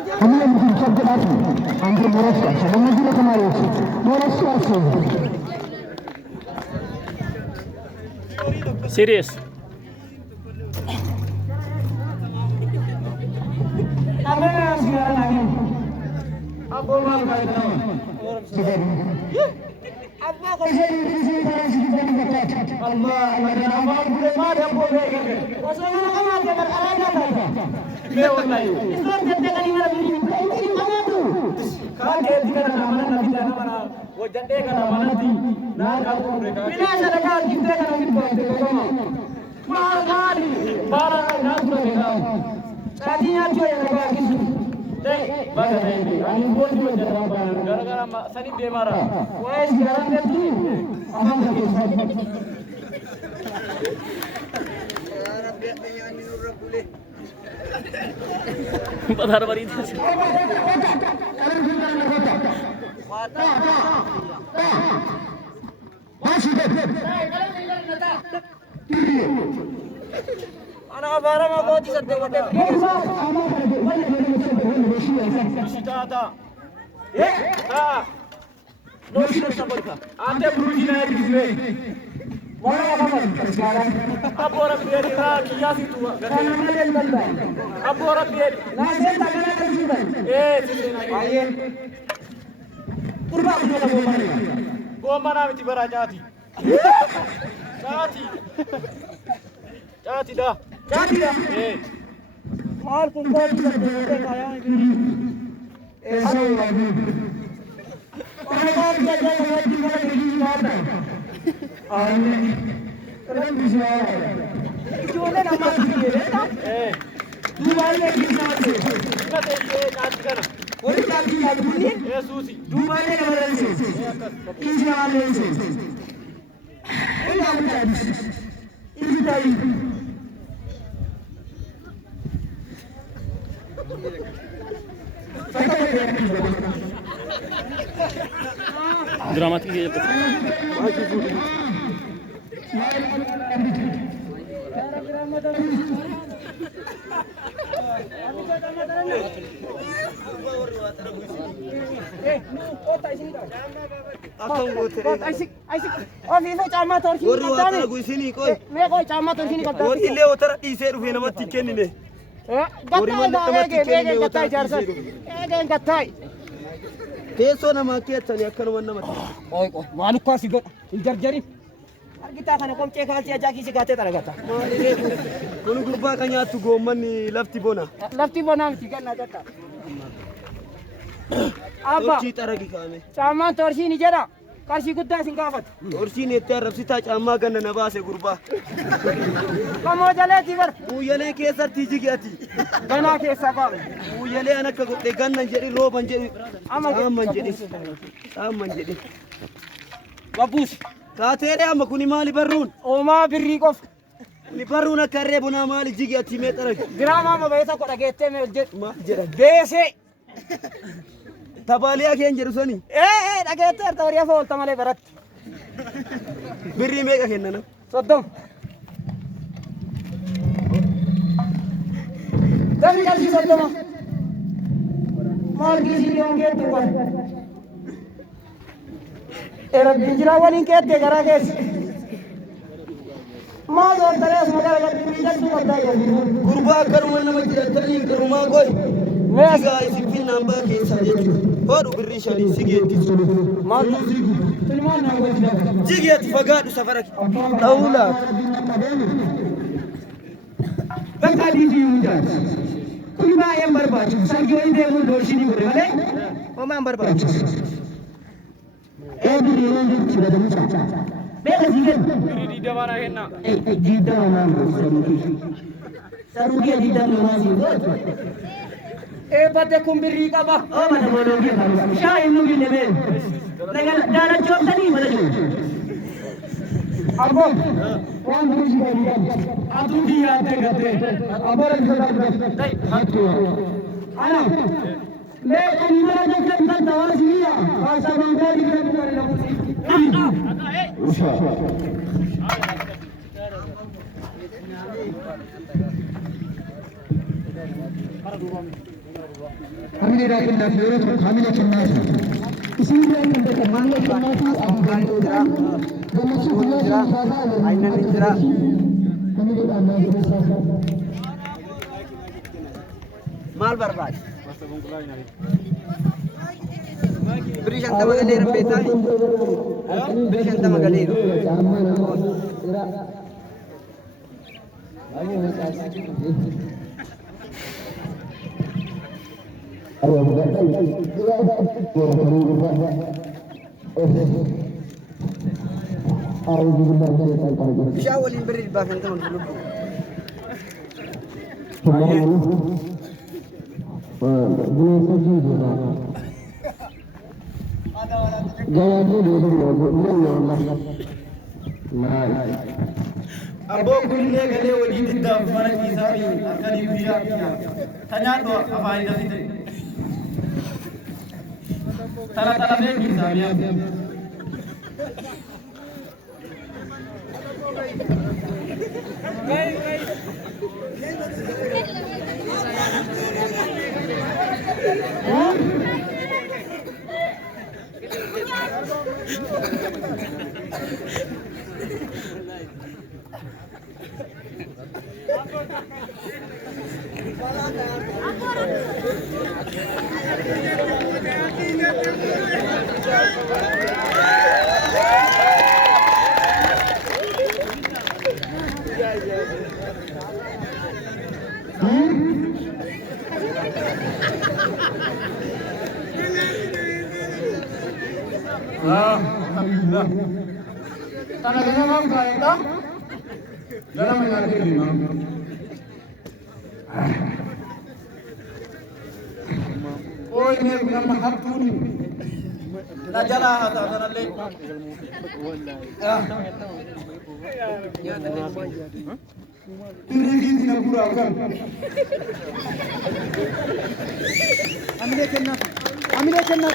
Kami yang bikin kerja lagi. Anggur merasa, sama juga kemarin. Merasa serius. Allah Allah boleh mari apa boleh kan. Rasulullah kan ada berada saja. Lewat lagi. Islam jadikan ini ini mana tu? Kaget kita mana nabi jana mana. Wo jande kana mana di. Na kamu mereka. Bila sadaka kita kana itu koma. Mahal kali. Barang na mereka. Tadinya cuy yang begitu. Baga ini, ani pun juga jaraban. Gara-gara Sanib dia marah. Wah, sekarang dia tu. Abang tak bisa. Arab dia nyanyi nurab boleh. Padahal bari itu. Masih deh. Anak abara mau kau di sana deh. Sitata. Ah. No sila sa bolka. Ate bruji na di sini. Mana apa sekarang? Apa orang dia ni lah kias itu. Apa orang dia? Nasi tak kena kerja. Sini nak. Aye. Kurba punya bomba. Bomba nama itu berajati. Jati. Jati dah. Jati dah. Mal kumpa di sana kaya ini. ऐसा ही है और बात क्या क्या है कि मेरा यही बात है और कलम विश्वास है जो ने नमाज की है ना दुबारा में कितना है कितना ये काट कर और क्या की बात बोली ये सूसी दुबारा में नमाज से कितना वाले से ये बात है इसी time Dramatik dia betul. Teso nama kita ni akan mana mati. Oh, malu kau sih, jari. Kita kan kom cek hal aja kisi gate taragata. Kono grupa kanya tu goman ni lafti bona. Lafti bona mesti kan ada tak. Apa? Torsi taragi kami. Cama torsi ni jara. Kasih kuda singkafat. Torsi ni terap sita cama kan na base grupa. Kamu jalan tibar. Uyale kesar tiji kiati. Bana kesar kau. Uyale anak kau tegan nanjeri lo banjeri. Aman jadi. Babus. Katere amma kuni mali barrun. Oma birri qof. Ni barruna karre buna mali jigi ati metara. Grama ma baysa ko dagette me ma jira. Bese. Tabaliya ken jeru soni. Dagette tawriya fol tamale barat. Birri mega kenna. Soddom. Dan kasi soddom. Mal kisi yonge tuwa. Era binjira wali kete gara kes. Ma do teres magara ga binjira tu bata ya. Gurba karu na majira tani karuma goy. Mega isipin namba ke saje. Horu birri shali sigeti. Ma tu sigu. Tilman na goy. Jigeti fagadu safaraki. Daula. Baka di unja. Kulba yang berbaju. Sangi ide mun doshini gore wale. Oma berbaju. Every day sudah musa. Bela sikit. Di mana henna? Di mana sarugi di mana sih? Pada kumbiri kaba. Oh mana bodoh dia. Syai nunggu nebe. Dengan darah job tadi mana tu? Abang, orang beri dia. Atu dia tegate. Abang sudah dah. Atu. Anak. मैं अंदर जब तक दवा सिया और सब अंदर दिख रहा है लोगों से अच्छा Kami tidak kena virus, kami tidak kena. Isinya kita kemana kemana tu abu bandera, termasuk juga Ainan Indra. kami tidak ada berusaha. Mal berbat. Beri Santa Magalero peta. Beri Santa Magalero. Bisa awalin beri di belakang teman dulu. Abo kulle gale wajib da mana kisabi akali biya tanya to afai da site tara tara me kisabi Alhamdulillah. Tanaganya ma'am kaya ta? Dalam mengerti imam. Oh ini bukan mahatun. Najala atau tanale. Ini kita pura kan. Amile kenna. Amile kenna.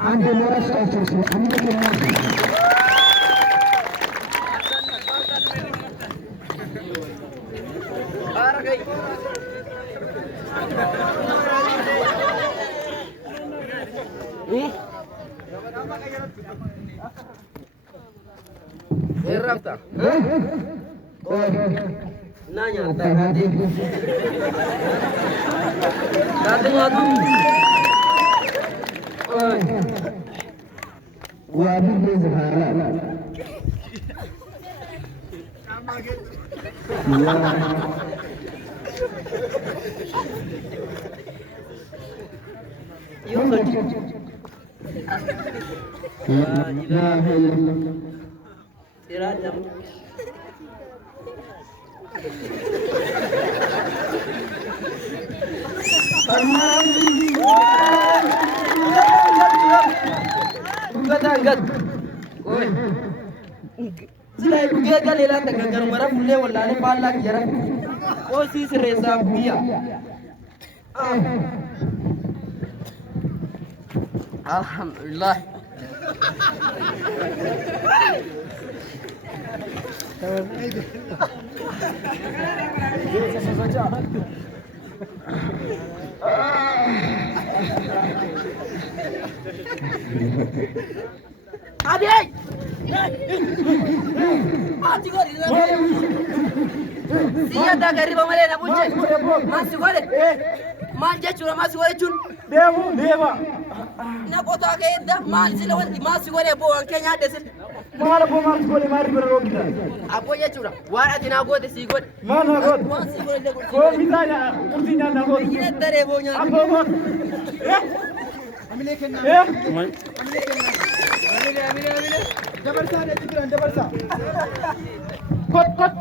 Ande moras kalçası, ande kemasi. Errata. Nanya tak hati. Datang aku. Wabi bezahara. Yo soji. Sirajam. Angkat. Oi. Silai buge galela tengah garumara fulle wallane palla jara. Oh si seresa buya. Alhamdulillah. Adik! Mati kau di dalam. Siapa dah gari bawah lena bunyi? Masih kau le? Manja cura masih kau le cun? Dewa. Nak kau tak kaya dah? Mal sila wanti masih kau le bawa Kenya ada sila. Mana pun masuk boleh mari berlogika. Apa ya cura? Wara tina kau tu si kau. Mana kau? Masih kau le. Kau misalnya kursinya nak kau. Ini tere bawanya. Apa kau? Ambil kena. Ambil. Jabar sah, jabar sah. Kot.